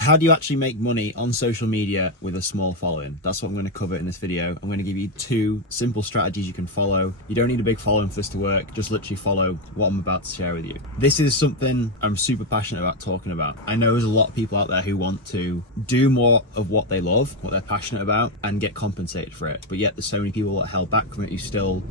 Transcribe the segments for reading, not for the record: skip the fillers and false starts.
So how do you actually make money on social media with a small following? That's what I'm going to cover in this video. I'm going to give you 2 simple strategies you can follow. You don't need a big following for this to work. Just literally follow what I'm about to share with you. This is something I'm super passionate about talking about. I know there's a lot of people out there who want to do more of what they love, what they're passionate about, and get compensated for it. But yet there's so many people that are held back from it who still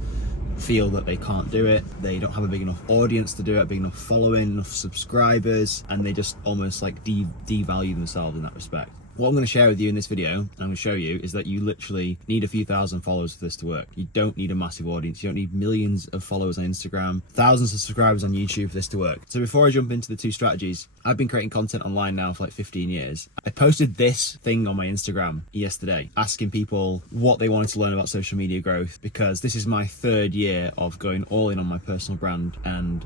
feel that they can't do it. They don't have a big enough audience to do it, big enough following, enough subscribers, and they just almost like devalue themselves in that respect. What I'm going to share with you in this video, and I'm going to show you, is that you literally need a few thousand followers for this to work. You don't need a massive audience. You don't need millions of followers on Instagram, thousands of subscribers on YouTube for this to work. So before I jump into the 2 strategies, I've been creating content online now for like 15 years. I posted this thing on my Instagram yesterday, asking people what they wanted to learn about social media growth, because this is my 3rd year of going all in on my personal brand and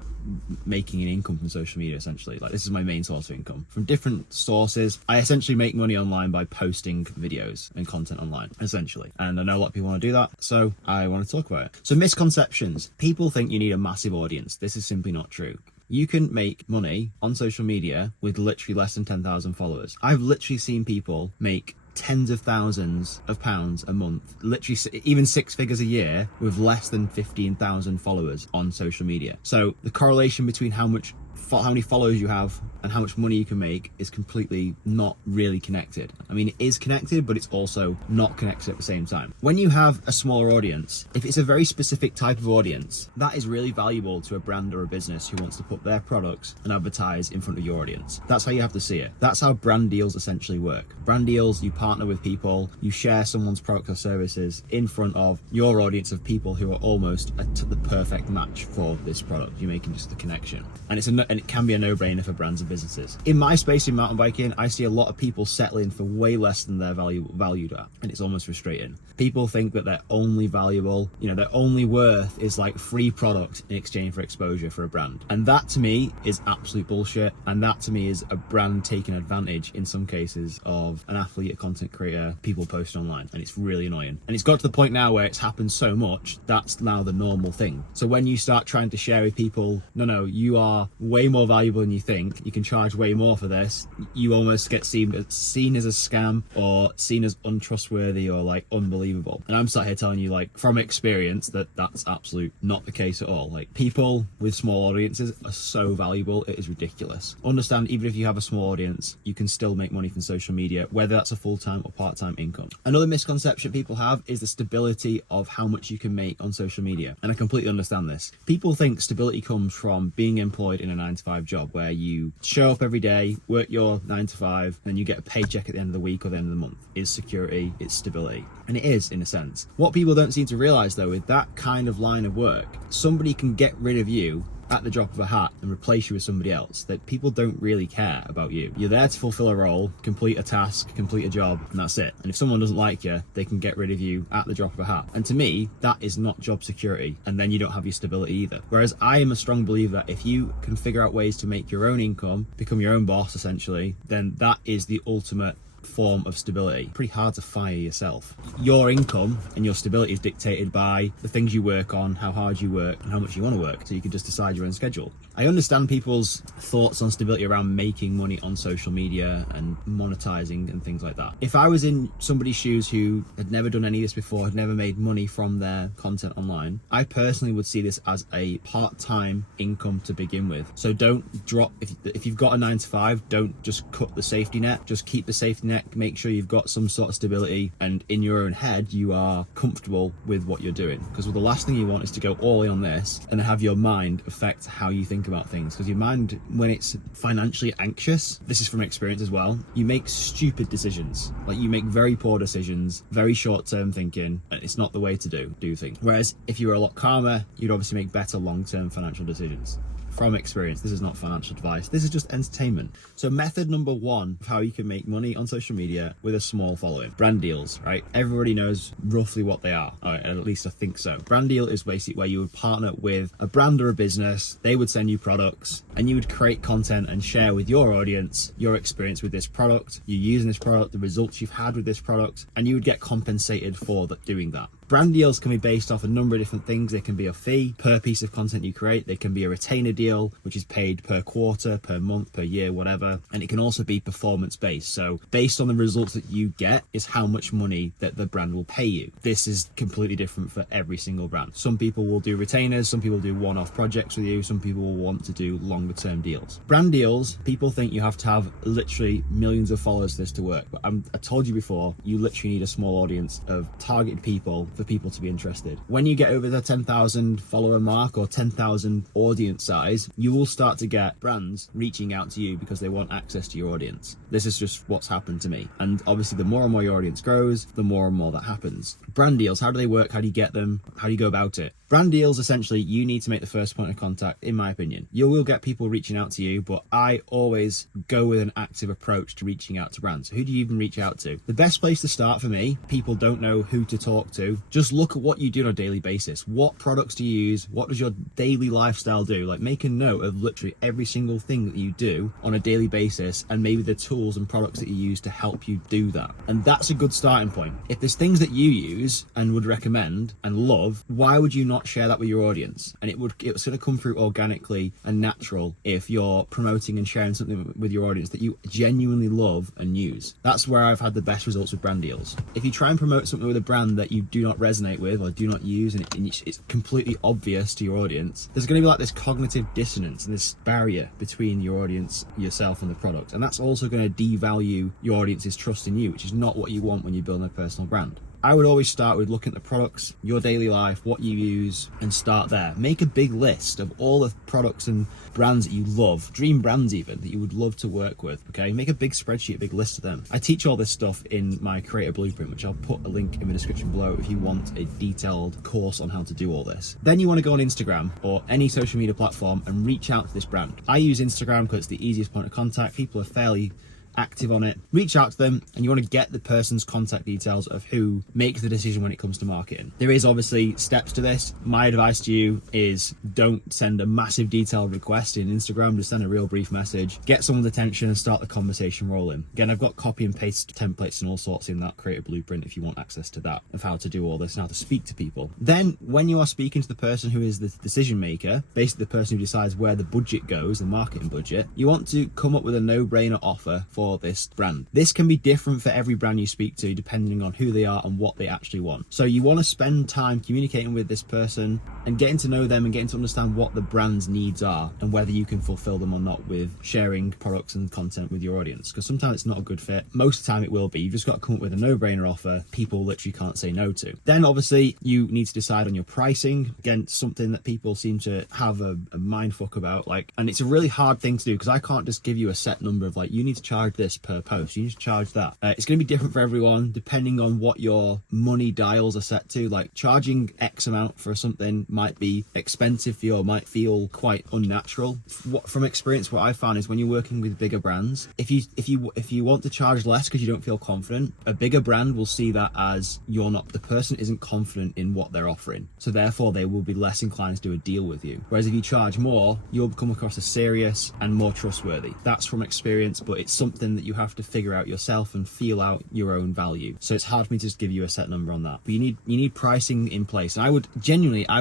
making an income from social media. Essentially, like, this is my main source of income from different sources. I essentially make money online by posting videos and content online, essentially, and I know a lot of people want to do that, so I want to talk about it. So misconceptions: people think you need a massive audience. This is simply not true. You can make money on social media with literally less than 10,000 followers. I've literally seen people make tens of thousands of pounds a month, literally even 6 figures a year, with less than 15,000 followers on social media. So the correlation between how many followers you have and how much money you can make is completely not really connected. I mean, it is connected, but it's also not connected at the same time. When you have a smaller audience, if it's a very specific type of audience, that is really valuable to a brand or a business who wants to put their products and advertise in front of your audience. That's how you have to see it. That's how brand deals essentially work. Brand deals, you partner with people, you share someone's products or services in front of your audience of people who are almost the perfect match for this product. You're making just the connection, and it can be a no-brainer for brands and businesses. In my space in mountain biking, I see a lot of people settling for way less than they're valued at, and it's almost frustrating. People think that they're only valuable, their only worth is like free product in exchange for exposure for a brand. And that to me is absolute bullshit. And that to me is a brand taking advantage in some cases of an athlete, a content creator, people post online. And it's really annoying. And it's got to the point now where it's happened so much, that's now the normal thing. So when you start trying to share with people, no, you are way more valuable than you think, you can charge way more for this, you almost get seen as a scam or seen as untrustworthy or like unbelievable. And I'm sat here telling you, like, from experience, that that's absolute not the case at all. Like, people with small audiences are so valuable, it is ridiculous. Understand, even if you have a small audience, you can still make money from social media, whether that's a full-time or part-time income. Another misconception people have is the stability of how much you can make on social media. And I completely understand this. People think stability comes from being employed in a 9-to-5 job where you show up every day, work your 9 to 5, and you get a paycheck at the end of the week or the end of the month. It's security, it's stability. And it is, in a sense. What people don't seem to realize, though, with that kind of line of work, somebody can get rid of you at the drop of a hat and replace you with somebody else. That people don't really care about you. You're there to fulfill a role, complete a task, complete a job, and that's it. And if someone doesn't like you, they can get rid of you at the drop of a hat. And to me, that is not job security, and then you don't have your stability either. Whereas I am a strong believer that if you can figure out ways to make your own income, become your own boss essentially, then that is the ultimate form of stability. Pretty hard to fire yourself. Your income and your stability is dictated by the things you work on, how hard you work, and how much you want to work, so you can just decide your own schedule. I understand people's thoughts on stability around making money on social media and monetizing and things like that. If I was in somebody's shoes who had never done any of this before, had never made money from their content online, I personally would see this as a part-time income to begin with. So don't drop, if you've got a 9 to 5, don't just cut the safety net, just keep the safety net, make sure you've got some sort of stability, and in your own head you are comfortable with what you're doing. Because the last thing you want is to go all in on this and have your mind affect how you think about things. Because your mind, when it's financially anxious, this is from experience as well, you make stupid decisions. Like, you make very poor decisions, very short-term thinking, and it's not the way to do things. Whereas if you were a lot calmer, you'd obviously make better long-term financial decisions. From experience, this is not financial advice, this is just entertainment. So method number 1 of how you can make money on social media with a small following: brand deals, right? Everybody knows roughly what they are, at least I think so. Brand deal is basically where you would partner with a brand or a business, they would send you products, and you would create content and share with your audience your experience with this product, you using this product, the results you've had with this product, and you would get compensated for doing that. Brand deals can be based off a number of different things. They can be a fee per piece of content you create. They can be a retainer deal, which is paid per quarter, per month, per year, whatever. And it can also be performance based. So based on the results that you get is how much money that the brand will pay you. This is completely different for every single brand. Some people will do retainers, some people do one-off projects with you, some people will want to do longer term deals. Brand deals, people think you have to have literally millions of followers for this to work, but I told you before, you literally need a small audience of targeted people for people to be interested. When you get over the 10,000 follower mark or 10,000 audience size, you will start to get brands reaching out to you because they want access to your audience. This is just what's happened to me. And obviously the more and more your audience grows, the more and more that happens. Brand deals, how do they work? How do you get them? How do you go about it? Brand deals, essentially, you need to make the first point of contact, in my opinion. You will get people reaching out to you, but I always go with an active approach to reaching out to brands. Who do you even reach out to? The best place to start for me, people don't know who to talk to. Just look at what you do on a daily basis. What products do you use? What does your daily lifestyle do? Like, make a note of literally every single thing that you do on a daily basis, and maybe the tools and products that you use to help you do that. And that's a good starting point. If there's things that you use and would recommend and love, why would you not share that with your audience? And it's going to come through organically and natural if you're promoting and sharing something with your audience that you genuinely love and use. That's where I've had the best results with brand deals. If you try and promote something with a brand that you do not resonate with or do not use, and it's completely obvious to your audience, there's going to be like this cognitive dissonance and this barrier between your audience, yourself, and the product. And that's also going to devalue your audience's trust in you, which is not what you want when you're building a personal brand. I would always start with looking at the products, your daily life, what you use, and start there. Make a big list of all the products and brands that you love, dream brands even, that you would love to work with, okay? Make a big spreadsheet, a big list of them. I teach all this stuff in my Creator Blueprint, which I'll put a link in the description below if you want a detailed course on how to do all this. Then you want to go on Instagram or any social media platform and reach out to this brand. I use Instagram because it's the easiest point of contact. People are fairly active on it. Reach out to them, and you want to get the person's contact details of who makes the decision when it comes to marketing. There is obviously steps to this. My advice to you is don't send a massive detailed request in Instagram, just send a real brief message, get someone's attention and start the conversation rolling. Again, I've got copy and paste templates and all sorts in that Creator Blueprint if you want access to that, of how to do all this and how to speak to people. Then when you are speaking to the person who is the decision maker, basically the person who decides where the budget goes, the marketing budget, you want to come up with a no-brainer offer for this brand. This can be different for every brand you speak to depending on who they are and what they actually want. So you want to spend time communicating with this person and getting to know them and getting to understand what the brand's needs are and whether you can fulfill them or not with sharing products and content with your audience, because sometimes it's not a good fit. Most of the time it will be. You've just got to come up with a no-brainer offer people literally can't say no to. Then obviously you need to decide on your pricing. Again, something that people seem to have a mind fuck about, and it's a really hard thing to do because I can't just give you a set number of you need to charge this per post, you need to charge that. It's going to be different for everyone depending on what your money dials are set to. Charging X amount for something might be expensive for you or might feel quite unnatural. From experience, what I found is when you're working with bigger brands, if you want to charge less because you don't feel confident, a bigger brand will see that as the person isn't confident in what they're offering, so therefore they will be less inclined to do a deal with you. Whereas if you charge more, you'll come across as serious and more trustworthy. That's from experience, but it's something that you have to figure out yourself and feel out your own value. So it's hard for me to just give you a set number on that. But you need pricing in place. And I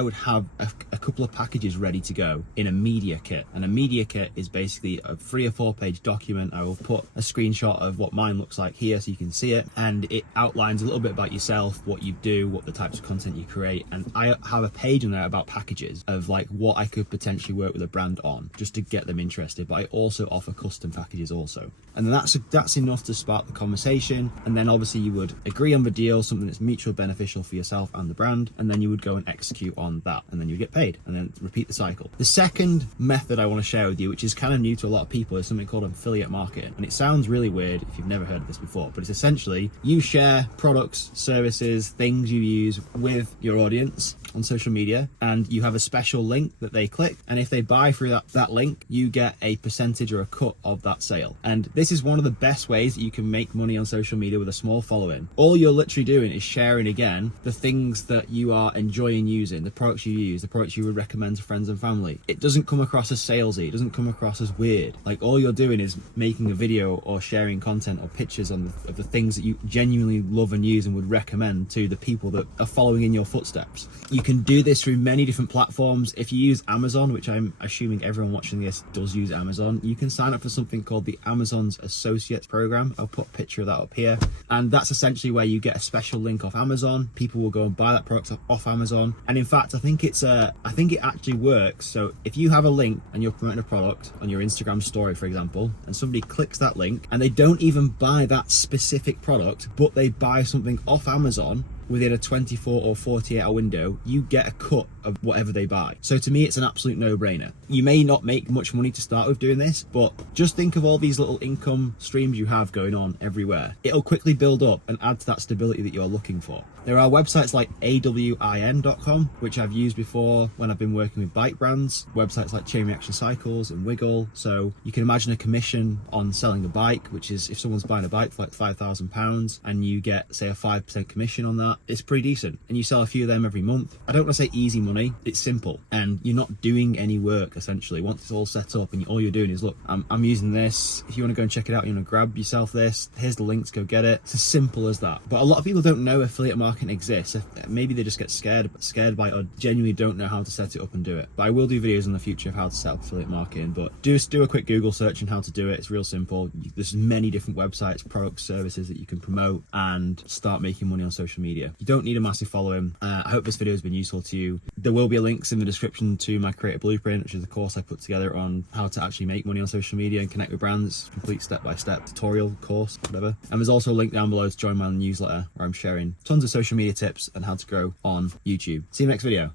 would have a couple of packages ready to go in a media kit. And a media kit is basically a 3 or 4 page document. I will put a screenshot of what mine looks like here so you can see it. And it outlines a little bit about yourself, what you do, what the types of content you create. And I have a page in there about packages of what I could potentially work with a brand on just to get them interested. But I also offer custom packages also. And then that's enough to spark the conversation. And then obviously you would agree on the deal, something that's mutually beneficial for yourself and the brand, and then you would go and execute on that, and then you get paid, and then repeat the cycle. The second method I want to share with you, which is kind of new to a lot of people, is something called affiliate marketing. And it sounds really weird if you've never heard of this before, but it's essentially you share products, services, things you use with your audience, on social media, and you have a special link that they click, and if they buy through that link, you get a percentage or a cut of that sale. And this is one of the best ways that you can make money on social media with a small following. All you're literally doing is sharing again the things that you are enjoying using, the products you use, the products you would recommend to friends and family. It doesn't come across as salesy, it doesn't come across as weird. Like, all you're doing is making a video or sharing content or pictures of the things that you genuinely love and use and would recommend to the people that are following in your footsteps. You can do this through many different platforms. If you use Amazon, which I'm assuming everyone watching this does use Amazon, you can sign up for something called the Amazon's Associates Program. I'll put a picture of that up here. And that's essentially where you get a special link off Amazon. People will go and buy that product off Amazon. And in fact, I think it actually works. So if you have a link and you're promoting a product on your Instagram story, for example, and somebody clicks that link and they don't even buy that specific product, but they buy something off Amazon within a 24 or 48 hour window, you get a cut of whatever they buy. So to me, it's an absolute no-brainer. You may not make much money to start with doing this, but just think of all these little income streams you have going on everywhere. It'll quickly build up and add to that stability that you're looking for. There are websites like awin.com, which I've used before when I've been working with bike brands, websites like Chain Reaction Cycles and Wiggle. So you can imagine a commission on selling a bike, which is if someone's buying a bike for like £5,000 and you get, say, a 5% commission on that, it's pretty decent. And you sell a few of them every month. I don't want to say easy money, it's simple. And you're not doing any work, essentially. Once it's all set up and all you're doing is, look, I'm using this. If you want to go and check it out, you want to grab yourself this, here's the links, go get it. It's as simple as that. But a lot of people don't know affiliate marketing exists. Maybe they just get scared by it, or genuinely don't know how to set it up and do it. But I will do videos in the future of how to set up affiliate marketing. But just do a quick Google search on how to do it. It's real simple. There's many different websites, products, services that you can promote and start making money on social media. You don't need a massive following. I hope this video has been useful to you. There will be links in the description to my Creator Blueprint, which is the course I put together on how to actually make money on social media and connect with brands. Complete step-by-step tutorial course, whatever. And there's also a link down below to join my newsletter where I'm sharing tons of social media tips and how to grow on YouTube. See you next video.